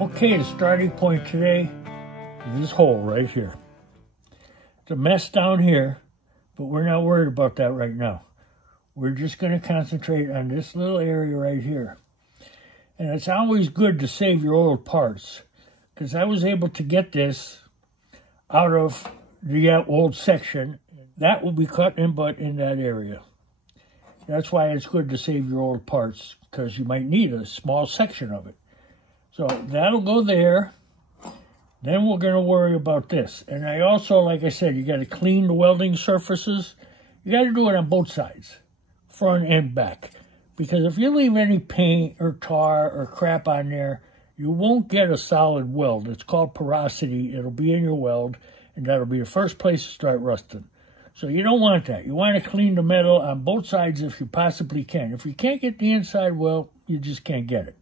Okay, the starting point today is this hole right here. It's a mess down here, but we're not worried about that right now. We're just going to concentrate on this little area right here. And it's always good to save your old parts, because I was able to get this out of the old section. That will be cut and butt in that area. That's why it's good to save your old parts, because you might need a small section of it. So that'll go there. Then we're going to worry about this. And I also, like I said, you got to clean the welding surfaces. You got to do it on both sides, front and back. Because if you leave any paint or tar or crap on there, you won't get a solid weld. It's called porosity. It'll be in your weld, and that'll be the first place to start rusting. So you don't want that. You want to clean the metal on both sides if you possibly can. If you can't get the inside, well, you just can't get it.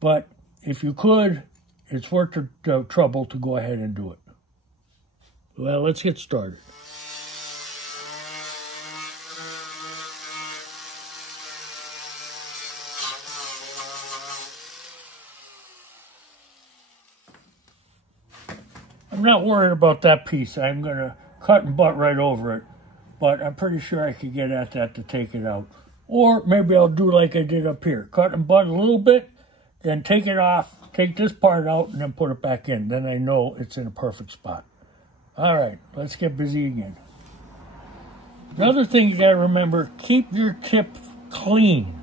But if you could, it's worth the trouble to go ahead and do it. Well, let's get started. I'm not worried about that piece. I'm going to cut and butt right over it. But I'm pretty sure I could get at that to take it out. Or maybe I'll do like I did up here. Cut and butt a little bit, then take it off, take this part out, and then put it back in. Then I know it's in a perfect spot. All right, let's get busy again. Another thing you got to remember, keep your tip clean.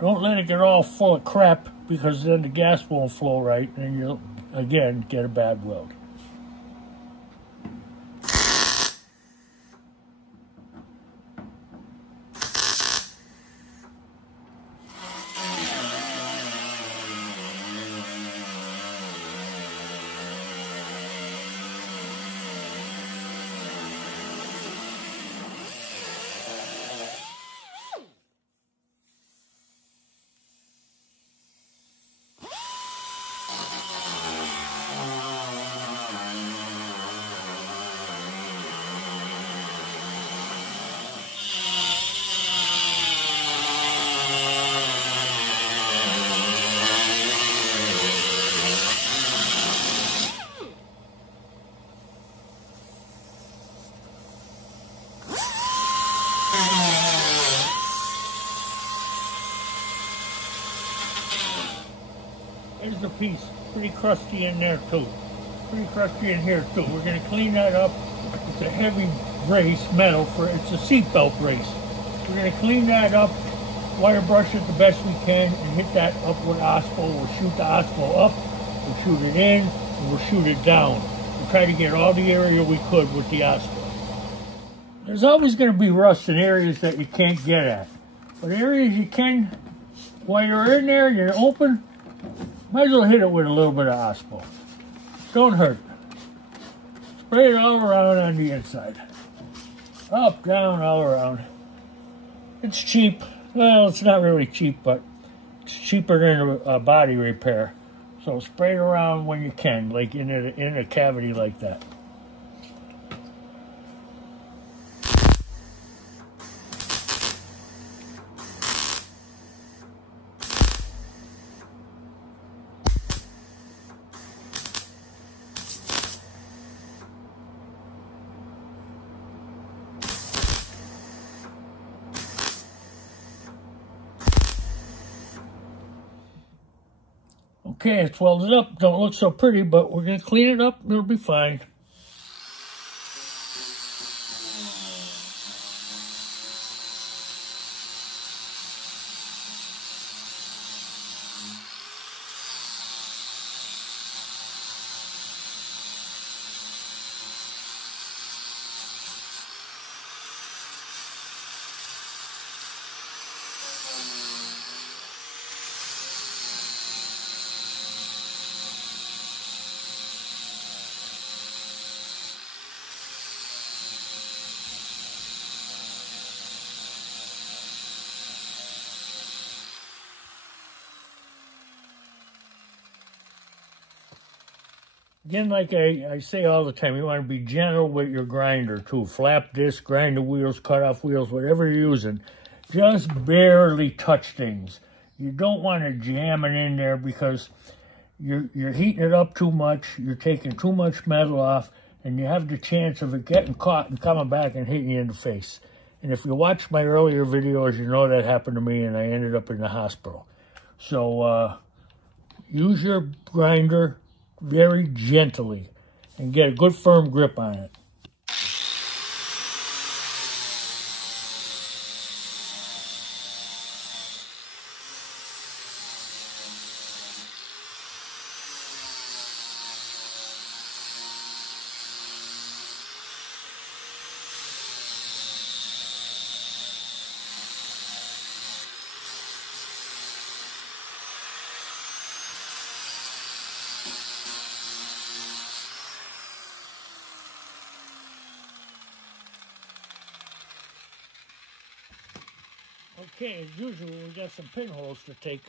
Don't let it get all full of crap, because then the gas won't flow right, and you'll, again, get a bad weld. There's the piece, pretty crusty in there too. Pretty crusty in here too. We're going to clean that up. It's a heavy brace, metal, it's a seatbelt brace. We're going to clean that up, wire brush it the best we can, and hit that up with OSPO. We'll shoot the OSPO up, we'll shoot it in, and we'll shoot it down. We'll try to get all the area we could with the OSPO. There's always going to be rust in areas that you can't get at. But areas you can, while you're in there, you're open, might as well hit it with a little bit of OSPO. Don't hurt. Spray it all around on the inside. Up, down, all around. It's cheap. Well, it's not really cheap, but it's cheaper than a body repair. So spray it around when you can, like in a cavity like that. Okay, it's welded up. Don't look so pretty, but we're going to clean it up. It'll be fine. Again, like I say all the time, you want to be gentle with your grinder too. Flap disc, grind the wheels, cut off wheels, whatever you're using. Just barely touch things. You don't want to jam it in there because you're heating it up too much, you're taking too much metal off, and you have the chance of it getting caught and coming back and hitting you in the face. And if you watch my earlier videos, you know that happened to me and I ended up in the hospital. So use your grinder very gently and get a good firm grip on it. Okay, as usual, we got some pinholes to take.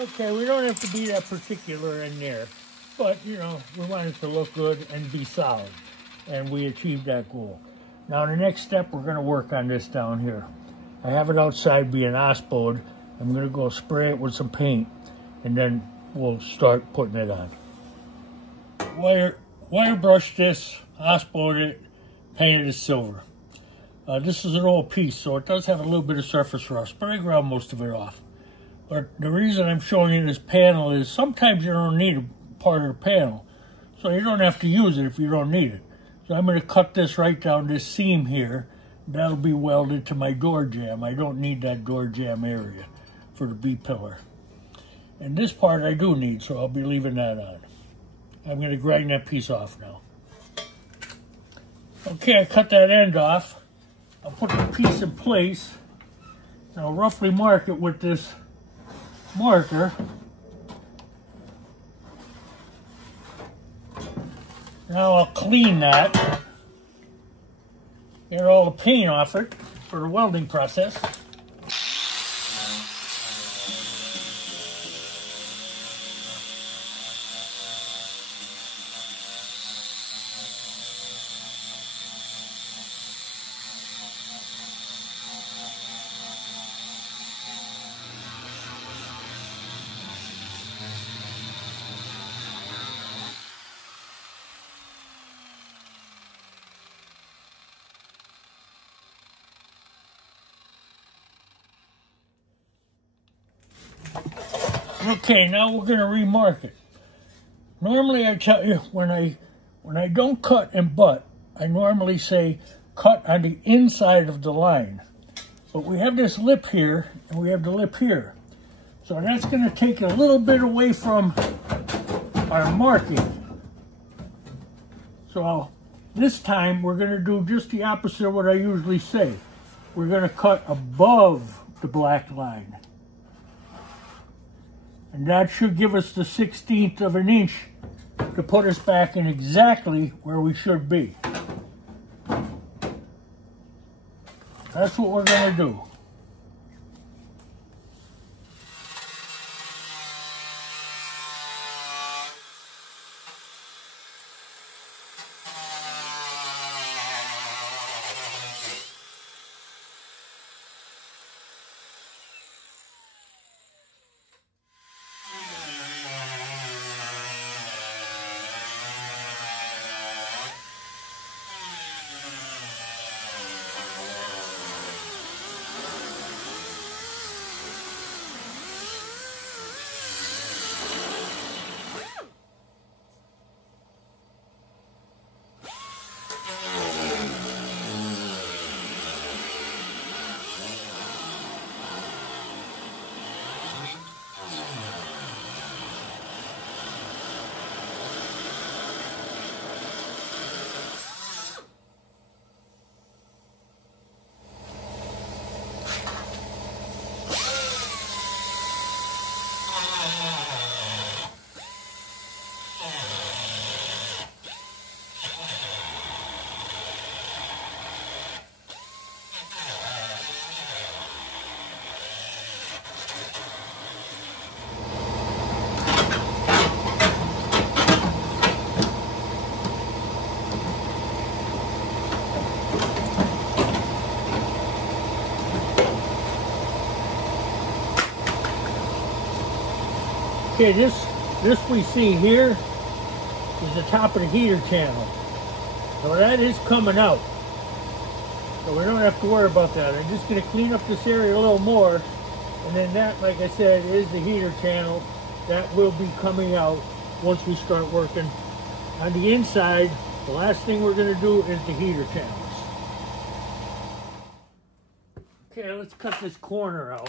Okay, we don't have to be that particular in there, but, you know, we want it to look good and be solid, and we achieved that goal. Now, the next step, we're going to work on this down here. I have it outside being OSPO'd. I'm going to go spray it with some paint, and then we'll start putting it on. Wire brushed this, OSPO'd it, painted it silver. This is an old piece, so it does have a little bit of surface rust, but I ground most of it off. But the reason I'm showing you this panel is sometimes you don't need a part of the panel. So you don't have to use it if you don't need it. So I'm going to cut this right down this seam here. That'll be welded to my door jamb. I don't need that door jamb area for the B-pillar. And this part I do need, so I'll be leaving that on. I'm going to grind that piece off now. Okay, I cut that end off. I'll put the piece in place. And I'll roughly mark it with this marker. Now I'll clean that, get all the paint off it for the welding process. Okay, now we're going to remark it. Normally I tell you, when I don't cut and butt, I normally say cut on the inside of the line. But we have this lip here, and we have the lip here. So that's going to take a little bit away from our marking. So this time we're going to do just the opposite of what I usually say. We're going to cut above the black line. And that should give us the 1/16 of an inch to put us back in exactly where we should be. That's what we're going to do. Okay, this we see here is the top of the heater channel. So that is coming out. So we don't have to worry about that. I'm just going to clean up this area a little more. And then that, like I said, is the heater channel. That will be coming out once we start working. On the inside, the last thing we're going to do is the heater channels. Okay, let's cut this corner out.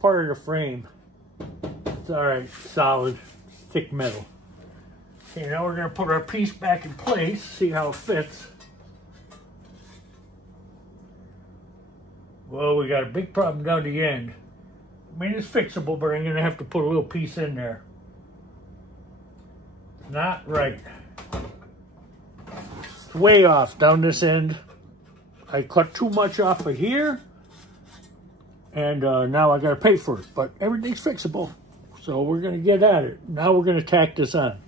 Part of the frame. It's alright, solid, thick metal. Okay, now we're going to put our piece back in place, see how it fits. Well, we got a big problem down the end. I mean, it's fixable, but I'm going to have to put a little piece in there. Not right. It's way off down this end. I cut too much off of here. And now I got to pay for it, but everything's fixable. So we're going to get at it. Now we're going to tack this on.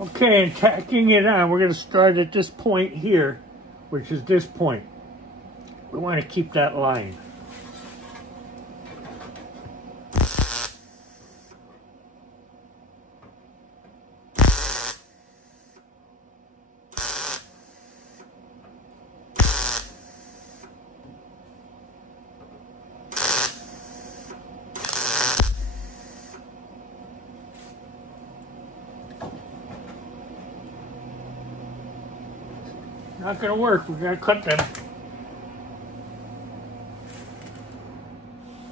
Okay, and tacking it on, we're going to start at this point here, which is this point. We want to keep that line. Not gonna work, we gotta cut them.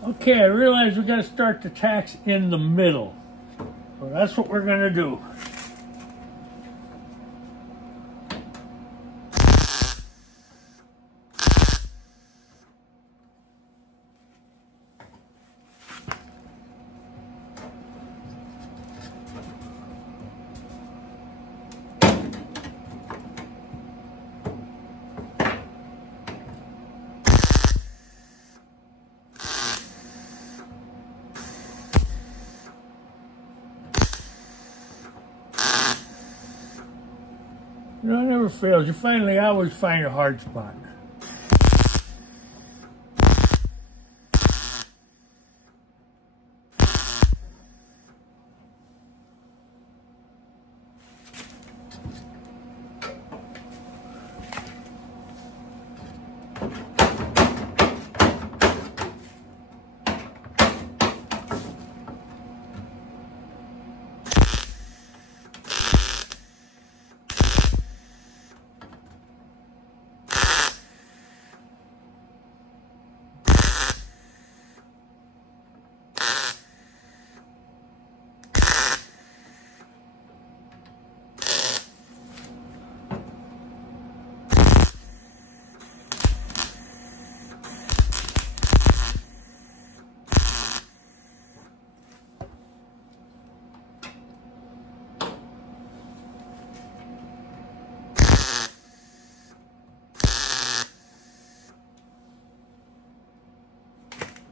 Okay, I realize we gotta start the tacks in the middle. So that's what we're gonna do. You know, it never fails. You finally always find a hard spot.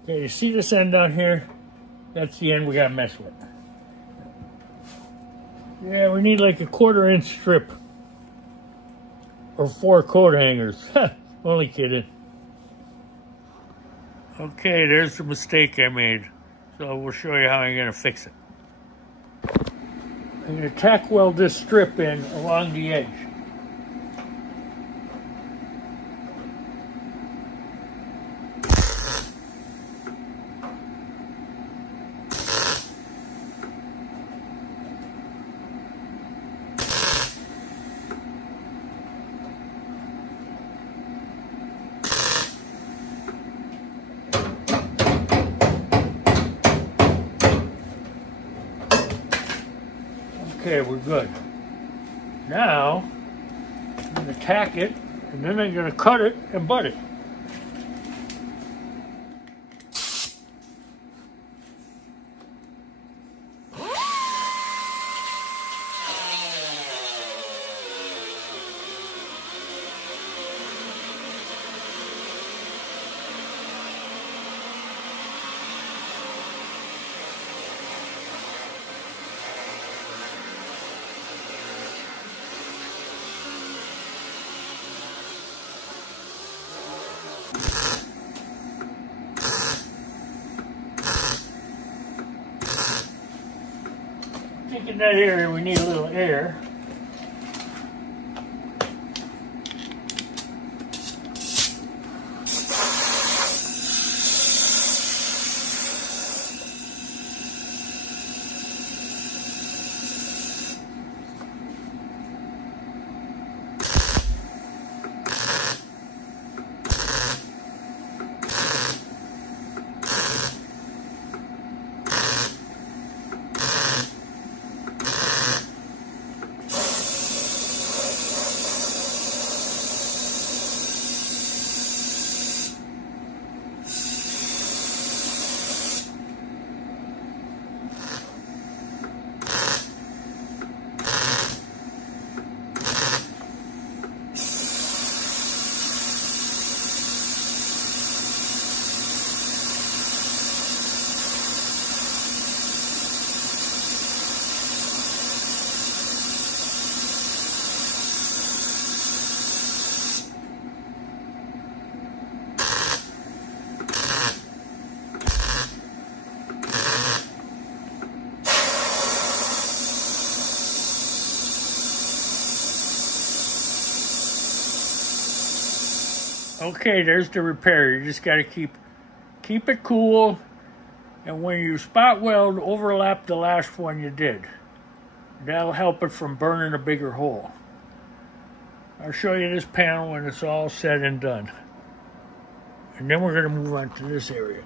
Okay, you see this end down here? That's the end we gotta mess with. Yeah, we need like a 1/4 inch strip. Or 4 coat hangers. Only kidding. Okay, there's the mistake I made. So we'll show you how I'm gonna fix it. I'm gonna tack weld this strip in along the edge. Okay, we're good. Now, I'm going to tack it, and then I'm going to cut it and butt it. In that area we need a little air. Okay, there's the repair. You just got to keep it cool, and when you spot weld, overlap the last one you did. That'll help it from burning a bigger hole. I'll show you this panel when it's all said and done. And then we're going to move on to this area.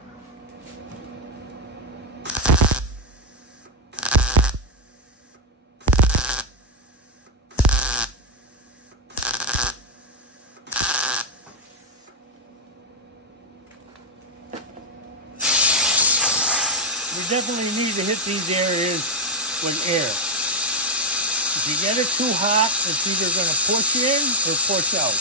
We definitely need to hit these areas with air. If you get it too hot, it's either going to push in or push out.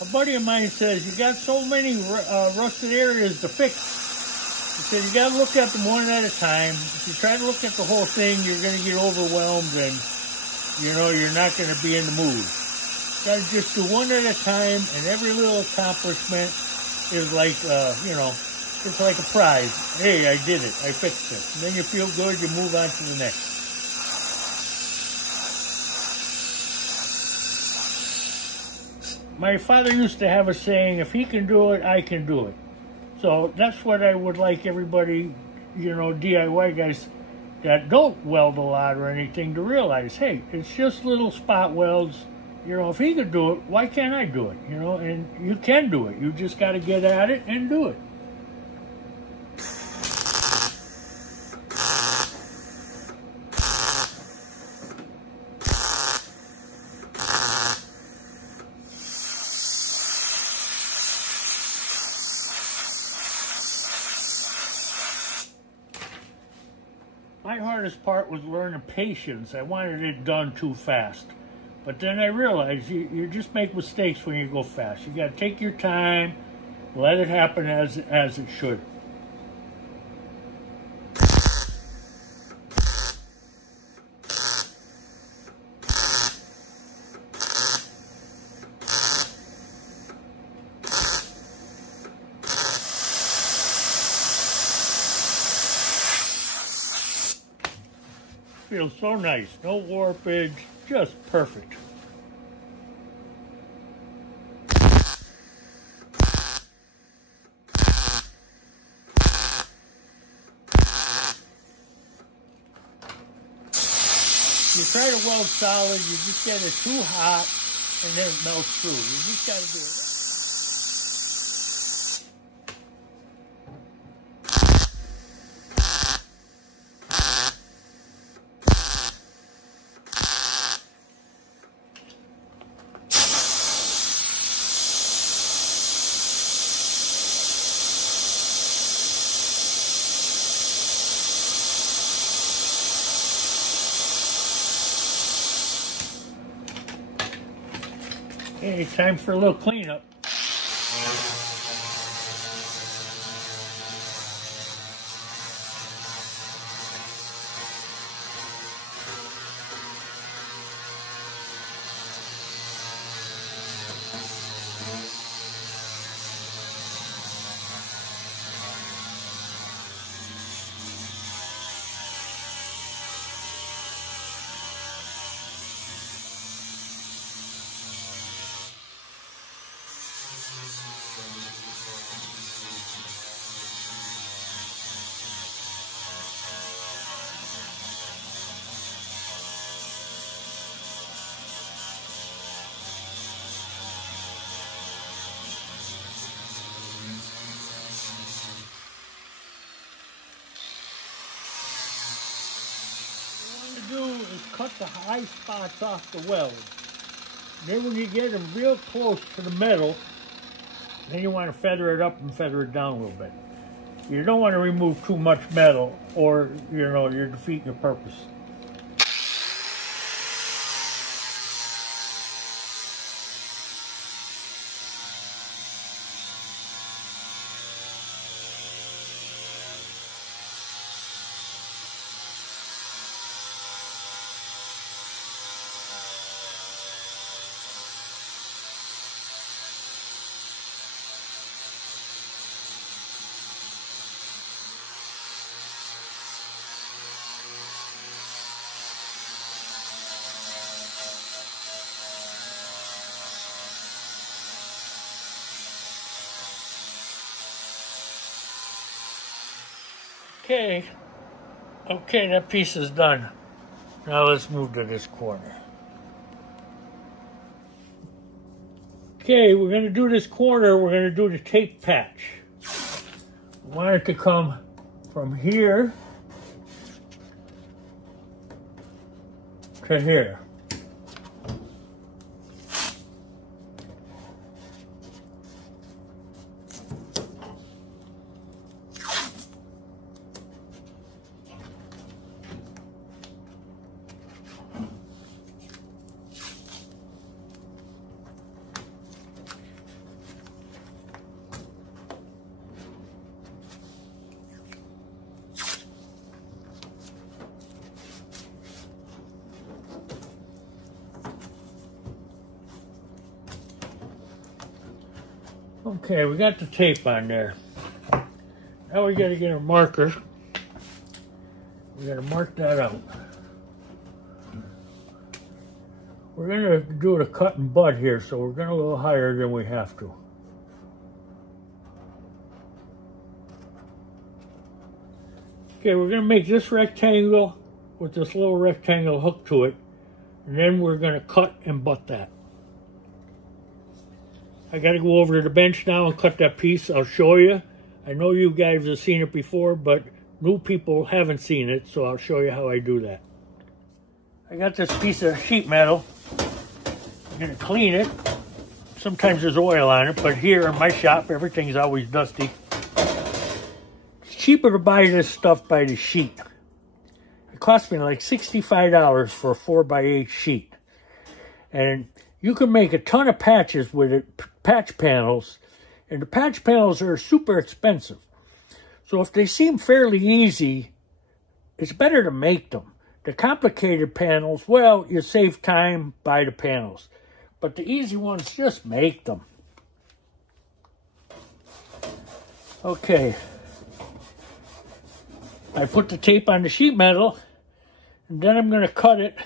A buddy of mine says, you got so many rusted areas to fix. He said, you got to look at them one at a time. If you try to look at the whole thing, you're going to get overwhelmed and, you know, you're not going to be in the mood. Got to just do one at a time, and every little accomplishment is like, you know, it's like a prize. Hey, I did it. I fixed it. And then you feel good, you move on to the next. My father used to have a saying, if he can do it, I can do it. So that's what I would like everybody, you know, DIY guys that don't weld a lot or anything to realize, hey, it's just little spot welds. You know, if he could do it, why can't I do it? You know, and you can do it. You just got to get at it and do it. My hardest part was learning patience. I wanted it done too fast. But then I realized you just make mistakes when you go fast. You got to take your time, let it happen as it should. Feels so nice, no warpage, just perfect. You try to weld solid, you just get it too hot and then it melts through. You just got to do it. Okay, time for a little cleanup. Do is cut the high spots off the weld. Then when you get them real close to the metal, then you want to feather it up and feather it down a little bit. You don't want to remove too much metal or, you're defeating the purpose. Okay, that piece is done. Now let's move to this corner. Okay, we're going to do this corner, we're going to do the tape patch. We want it to come from here to here. Okay, we got the tape on there. Now we got to get a marker. We got to mark that out. We're going to do the cut and butt here, so we're going a little higher than we have to. Okay, we're going to make this rectangle with this little rectangle hook to it, and then we're going to cut and butt that. I got to go over to the bench now and cut that piece. I'll show you. I know you guys have seen it before, but new people haven't seen it, so I'll show you how I do that. I got this piece of sheet metal. I'm going to clean it. Sometimes there's oil on it, but here in my shop, everything's always dusty. It's cheaper to buy this stuff by the sheet. cost me like $65 for a 4x8 sheet. And you can make a ton of patches with it, patch panels, and the patch panels are super expensive. So if they seem fairly easy, it's better to make them. The complicated panels, well, you save time, buy the panels. But the easy ones, just make them. Okay. I put the tape on the sheet metal, and then I'm going to cut it.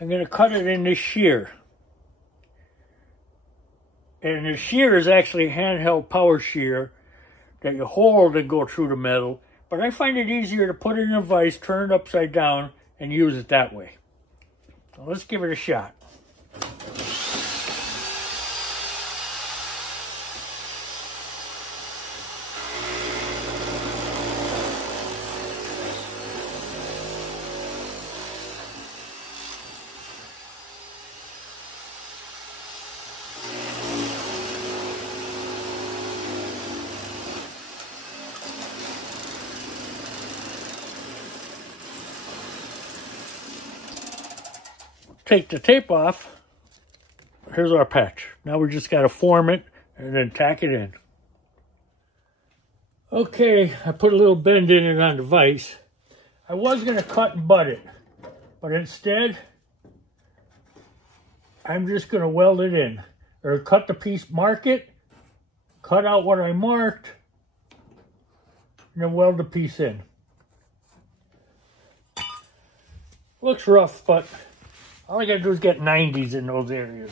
I'm going to cut it in this shear. And the shear is actually a handheld power shear that you hold and go through the metal. But I find it easier to put it in a vise, turn it upside down, and use it that way. So let's give it a shot. Take the tape off. Here's our patch. Now we just got to form it and then tack it in. Okay, I put a little bend in it on the vise. I was going to cut and butt it, but instead, I'm just going to weld it in. Or cut the piece, mark it, cut out what I marked, and then weld the piece in. Looks rough, but all I gotta do is get 90s in those areas.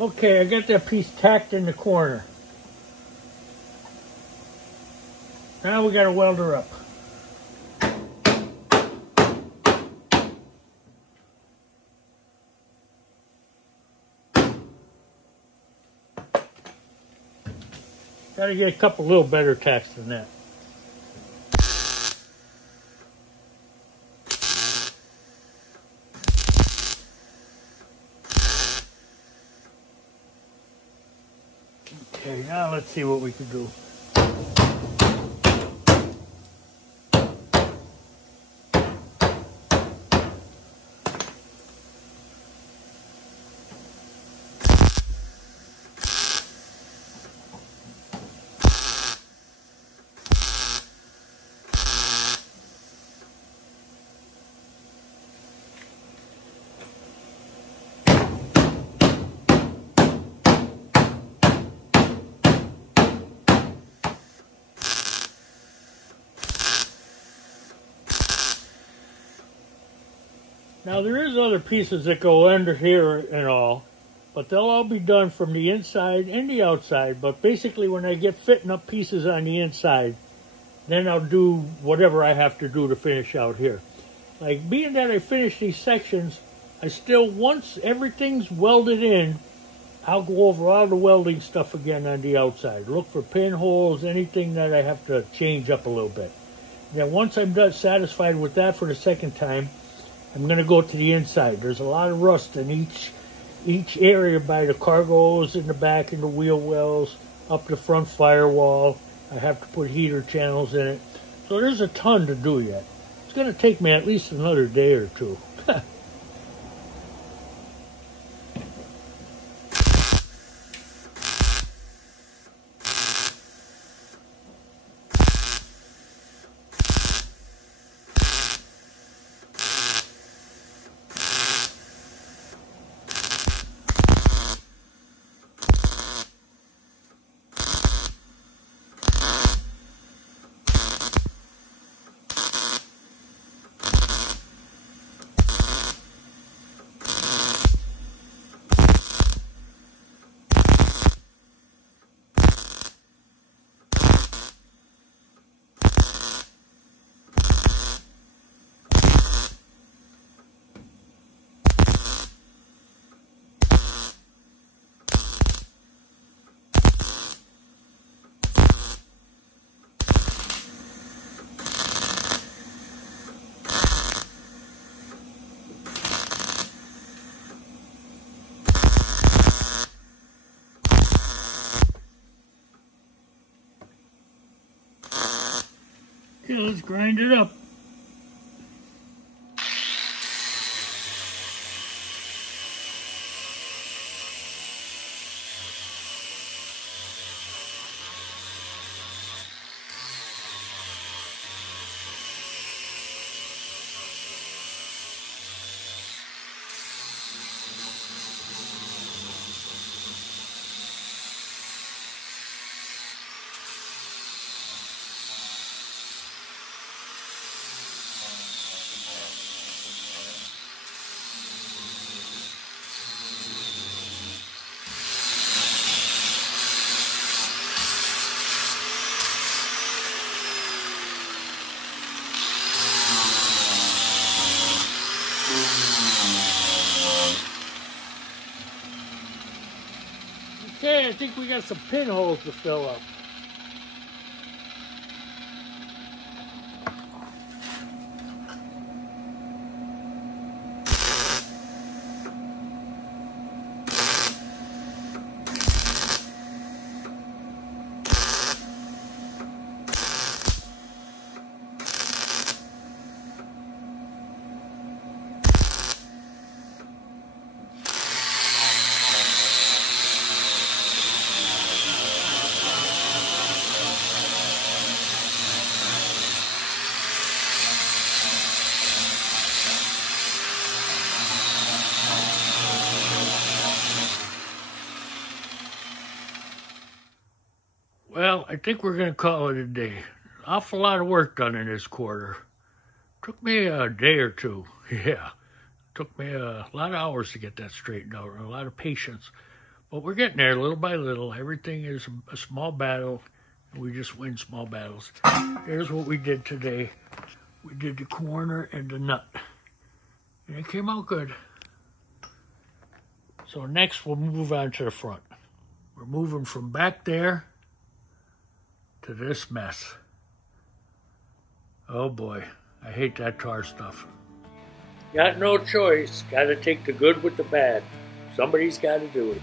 Okay, I got that piece tacked in the corner. Now we got to weld her up. Got to get a couple little better tacks than that. Okay, now let's see what we can do. Now there is other pieces that go under here and all, but they'll all be done from the inside and the outside. But basically when I get fitting up pieces on the inside, then I'll do whatever I have to do to finish out here. Like being that I finish these sections, I still, once everything's welded in, I'll go over all the welding stuff again on the outside. Look for pinholes, anything that I have to change up a little bit. Then once I'm done satisfied with that for the second time, I'm going to go to the inside. There's a lot of rust in each area by the cargoes in the back and the wheel wells, up the front firewall. I have to put heater channels in it. So there's a ton to do yet. It's going to take me at least another day or two. Okay, let's grind it up. Okay, I think we got some pinholes to fill up. Well, I think we're going to call it a day. Awful lot of work done in this quarter. Took me a day or two. Yeah, took me a lot of hours to get that straightened out, and a lot of patience. But we're getting there little by little. Everything is a small battle, and we just win small battles. Here's what we did today. We did the corner and the nut, and it came out good. So next we'll move on to the front. We're moving from back there to this mess. Oh boy, I hate that tar stuff. Got no choice. Got to take the good with the bad. Somebody's got to do it.